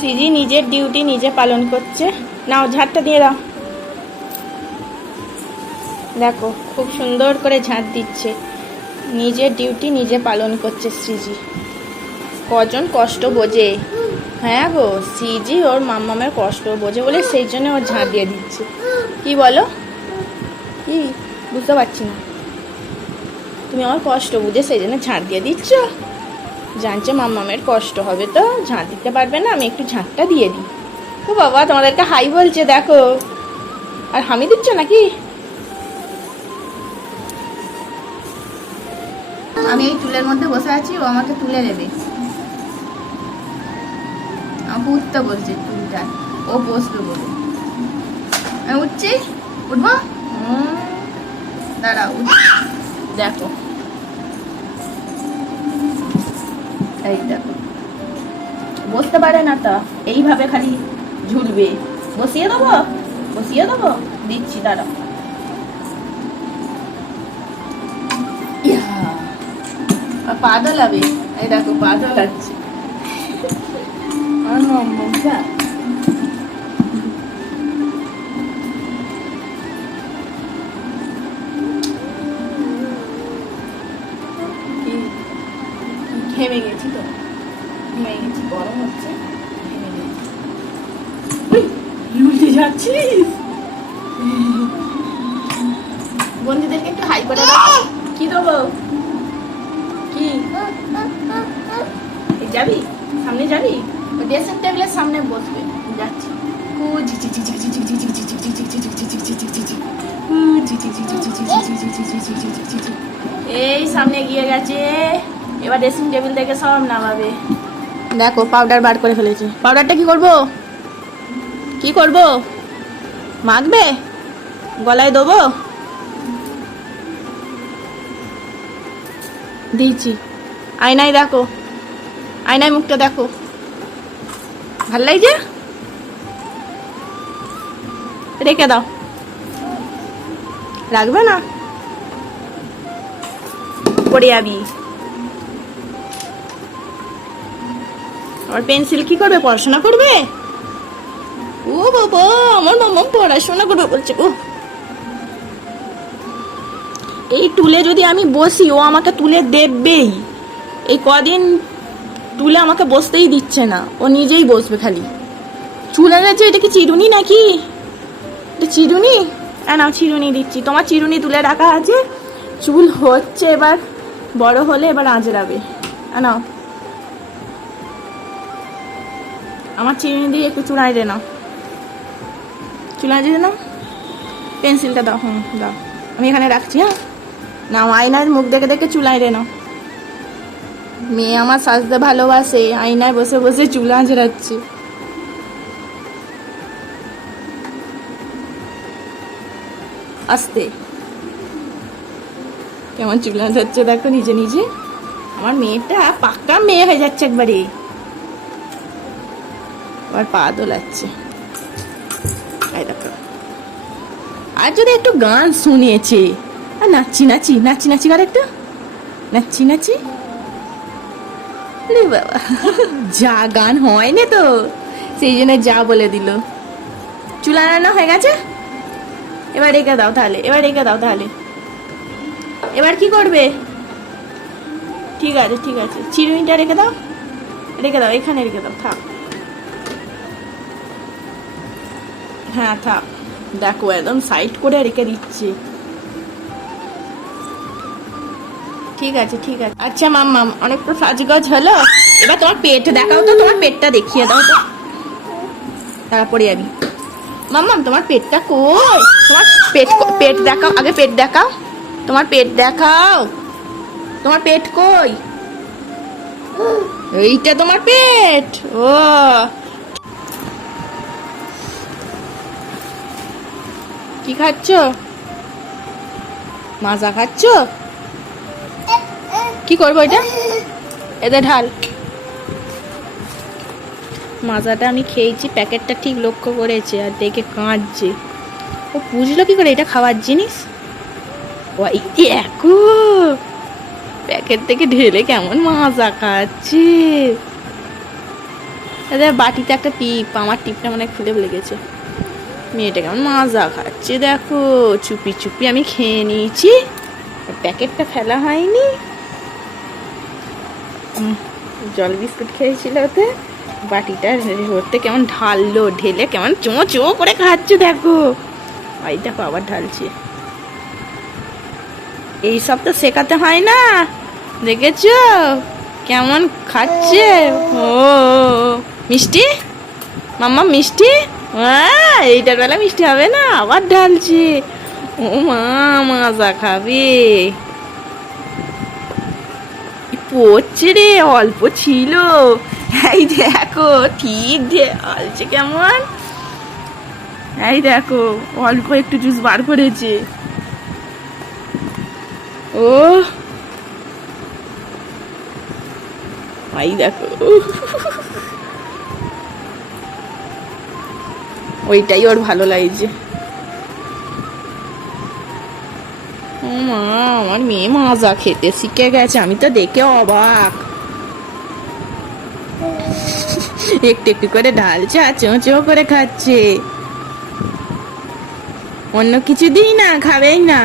CG নিজের duty নিজে পালন করছে। নাও, ঝাড়টা দিয়ে দাও। দেখো, খুব সুন্দর করে ঝাঁট দিচ্ছে। নিজের ডিউটি নিজে পালন করছে শ্রীজি। কজন কষ্ট বোঝে। হ্যাঁ গো, শ্রীজি ওর মাম্মামের কষ্ট বোঝে বলে সেই জন্য ওর ঝাঁট দিয়ে দিচ্ছে। কি বলো? কি? বুঝতে পারছি না। তুমি আমার কষ্ট বুঝে সেই জন্য ঝাঁট দিয়ে দিচ্ছ? জানছে মাম্মামের কষ্ট হবে, তো ঝাঁট দিতে পারবে না, আমি একটু ঝাঁটটা দিয়ে দিই। ও বাবা, তোমাদেরকে হাই বলছে, দেখো। আর হামি দিচ্ছ নাকি? আমি এই চুলের মধ্যে বসে আছি, ও আমাকে তুলে নেবে আমাকে উঠতে বলছে চুলটা, ও বসবে বলে। আমি উঠছি, উঠবো? দাঁড়াও। দেখো। এই বসতে পারে না তা, এইভাবে খালি ঝুলবে। বসিয়ে দেবো? বসিয়ে দেবো? দিচ্ছি তারা পাদল দোলাবে এই দেখো, পা দোলাচ্ছে আমার মমটা একটু হাই করে দেবো কি যাবি সামনে যাবি ড্রেসিং টেবিলের সামনে বসবে যাচ্ছি এই সামনে গেছে এবার ড্রেসিং টেবিল থেকে সব নামাবে দেখো পাউডার বার করে ফেলেছে পাউডারটা কি করব কি করব? মাখবে? গলায় দেবো? দিয়েছি। আয়নায় দেখো। আয়নায় মুখটা দেখো। ভালো লাগছে? রেখে দাও। রাখবে না? পড়ে যাবি আর পেন্সিল কি করবে? পড়াশোনা করবে? ও বাবা, আমার মামা পড়াশোনা করবে বলছে ও এই টুলে যদি আমি বসি, ও আমাকে তুলে দেবেই এই কদিন তুলে আমাকে বসতেই দিচ্ছে না, ও নিজেই বসবে খালি। চুল এনেছে, এটা কি চিরুনি নাকি? এটা চিরুনি? হ্যাঁ নাও চিরুনি দিচ্ছি। তোমার চিরুনি তুলে রাখা আছে। চুল হচ্ছে এবার, বড় হলে এবার আঁচড়াবে নাও। আমার চিরুনি দিয়ে একটু চুড়াই দে নাও। চুলাই দিয়ে নাও পেন্সিলটা দাও, হুম, দাও। আমি এখানে রাখছি হ্যাঁ? না আয়নার মুখ দেখে দেখে চুলাই রে নাও। মেয়ে আমার সাজতে ভালোবাসে, আয়নায় বসে বসে চুল আঁচড়াচ্ছে আস্তে। কেমন চুল আঁচড়াচ্ছে দেখো নিজে নিজে। আমার মেয়েটা পাক্কা মেয়ে হয়ে যাচ্ছে একবারে। আবার পা দোলাচ্ছে। দেখো। আর যদি একটু গান শুনিয়েছে আর নাচি নাচি নাচি নাচি আর একটা? নাচি নাচি? বাবা, যা গান হয় না তো, সেই জন্য যা বলে দিল। চুলা রান্না হয়ে গেছে? এবার রেখে দাও তাহলে, এবার রেখে দাও তাহলে। এবার কি করবে? ঠিক আছে ঠিক আছে। চিরুনিটা রেখে দাও। রেখে দাও, এখানে রেখে দাও, থাক। হ্যাঁ থাক। দেখো, একদম সাইড করে রেখে দিচ্ছি। ঠিক আছে ঠিক আছে। আচ্ছা মাম্মাম অনেক তো সাজগজ হলো। এবার তোমার পেট, দেখাও তো, তোমার পেটটা দেখিয়ে দাও তো। তারপরে যাবি মাম্মাম তোমার পেটটা কই? তোমার পেট পেট দেখাও, আগে পেট দেখাও। তোমার পেট দেখাও। তোমার পেট কই? এইটা তোমার পেট। ও। কি খাচ্ছ? মাজা খাচ্ছ? কি করব এটা? এদের ঢাল। মাজাটা আমি খেয়েছি, প্যাকেটটা ঠিক লক্ষ্য করেছে আর দেখে কাঁদছে। ও বুঝলো কি করে এটা খাওয়ার জিনিস? ও এই দেখো! প্যাকেট থেকে ঢেলে কেমন মাজা খাচ্ছে। বাটিতে একটা টিপ, আমার টিপটা মানে খুলে লেগেছে। মেয়েটা কেমন মাজা খাচ্ছে? দেখো, চুপি চুপি আমি খেয়ে নিয়েছি। প্যাকেটটা ফেলা হয়নি। জল বিস্কুট খেয়েছিল ওতে। বাটিটা ধরতে কেমন ঢাললো, ঢেলে কেমন চো চো করে খাচ্ছে, দেখো। এই দেখো, আবার ঢালছে। এইসব তো শেখাতে হয় না। দেখেছ? কেমন খাচ্ছে? ও। মিষ্টি? মাম্মা, মিষ্টি? এইটার বেলা মিষ্টি হবে না, আবার ঢালছে। ও মা মাজা খাবে। পড়ছে রে, অল্প ছিল। এই দেখো, ঠিক ঢালছে কেমন? এই দেখো, অল্প একটু জুস বার করেছে। ও এই দেখো ওইটাই ওর ভালো লাগছে। ও মা, আমার মেয়ে মাজা খেতে শিখে গেছে, আমি তো দেখে অবাক। একটু একটু করে ঢালছে আর চো চো করে খাচ্ছে। অন্য কিছু দিই না, খাবেই না।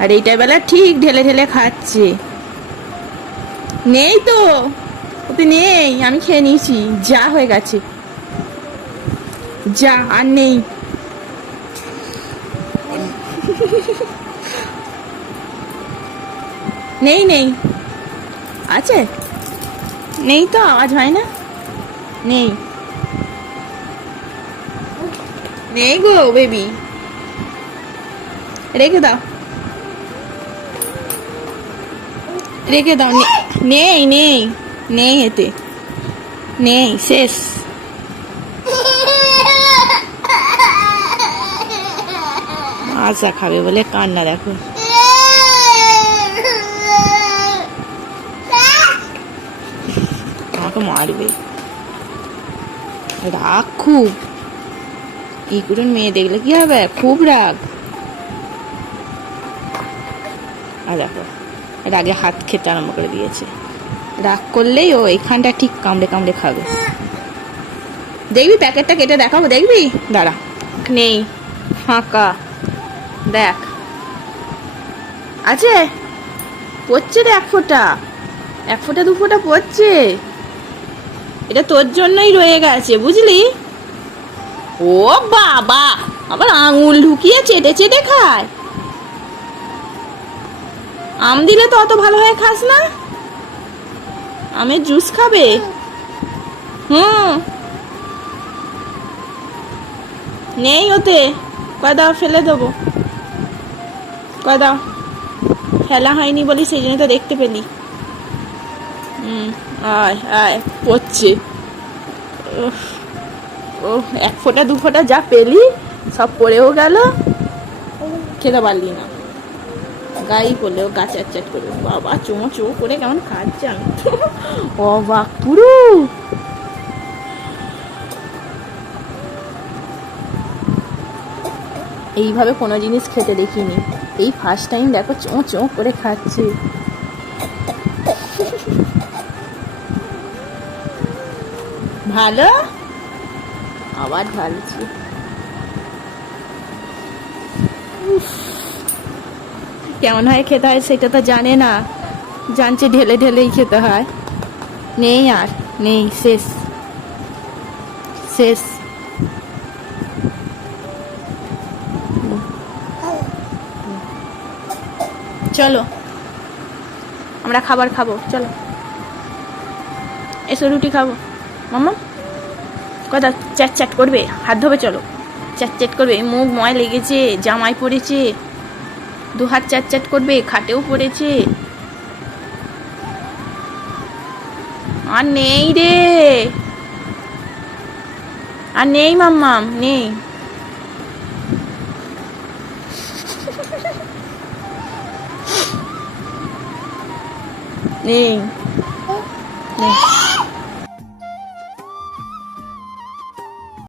আর এইটার বেলা ঠিক ঢেলে ঢেলে খাচ্ছে। নেই তো, ওতে নেই, আমি খেয়ে নিয়েছি, যা হয়ে গেছে। যা আর নেই নেই নেই আছে নেই তো আওয়াজ হয় না নেই নেই গো বেবি রেখে দাও রেখে দাও নেই নেই নেই এতে নেই শেষ আশা খাবে বলে কান্না দেখো। আমাকে মারবে। রাগ খুব। এই করুন মেয়ে দেখলে কি হবে? খুব রাগ। আর দেখো রাগে হাত খেতে আরম্ভ করে দিয়েছে। রাগ করলেই ও এখানটা ঠিক কামড়ে কামড়ে খাবে। দেখবি প্যাকেটটা কেটে দেখাবো, দেখবি? দাঁড়া, নেই, ফাঁকা। দেখ। আছে? পড়ছে রে এক ফোঁটা। এক ফোঁটা, দু ফোঁটা পড়ছে। এটা তোর জন্যই রয়ে গেছে, বুঝলি? ও বাবা! আবার আঙুল ঢুকিয়ে চেটে চেটে খায়। আম দিলে তো অত ভালো হয়ে খাস না? আমের জুস খাবে? হুম। নেই ওতে। কদাও ফেলে দেবো। কদাও খেলা হয়নি বলি সেই জন্য তো দেখতে পেলি। হুম আয় আয়, পড়ছে। ও এক ফোঁটা, দু ফোঁটা যা পেলি, সব পড়েও গেল। খেতে পারলি না। গাই করলেও গা চ্যাট চ্যাট করবে। বাবা চো চো করে কেমন খাচ্ছে আমি। অবাক পুরো। এইভাবে কোনো জিনিস খেতে দেখিনি। এই ফার্স্ট টাইম দেখো চো চো করে খাচ্ছে। ভালো? আবার ঢালছি। কেমন হয় খেতে হয় সেটা তো জানে না। জানছে ঢেলে ঢেলেই খেতে হয়। নেই আর, নেই, শেষ। শেষ। চলো। আমরা খাবার খাব, চলো। এসো রুটি খাব। মামা কথা চ্যাট চ্যাট করবে, হাত ধোবে, চলো। চ্যাট চ্যাট করবে, মুখ ময় লেগেছে, জামাই পড়েছে দু হাত চ্যাট চ্যাট করবে, খাটেও পড়েছে। আর নেই রে। আর নেই, মাম্মাম নেই নেই। নেই